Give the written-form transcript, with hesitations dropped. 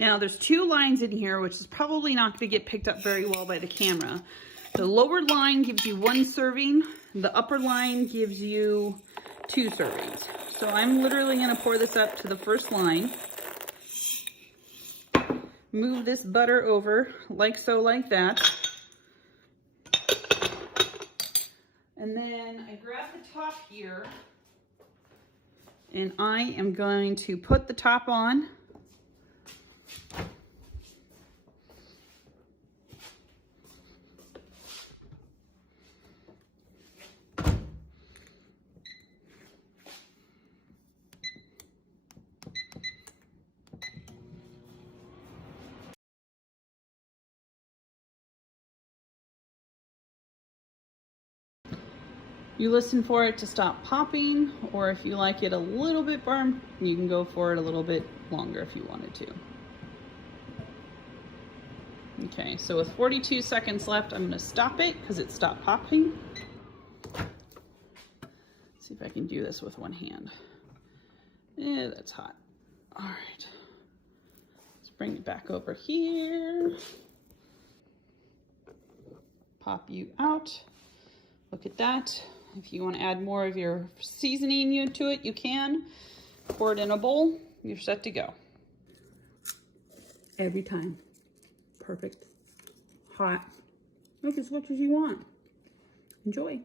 Now there's two lines in here, which is probably not going to get picked up very well by the camera. The lower line gives you 1 serving. The upper line gives you 2 servings. So I'm literally going to pour this up to the first line. Move this butter over like so, like that. And then I grab the top here and I am going to put the top on. You listen for it to stop popping, or if you like it a little bit firm, you can go for it a little bit longer if you wanted to. Okay, so with 42 seconds left, I'm going to stop it because it stopped popping. Let's see if I can do this with one hand. Yeah, that's hot. All right, let's bring it back over here. Pop you out. Look at that. If you want to add more of your seasoning to it, you can. Pour it in a bowl. You're set to go. Every time. Perfect. Hot. Make as much as you want. Enjoy.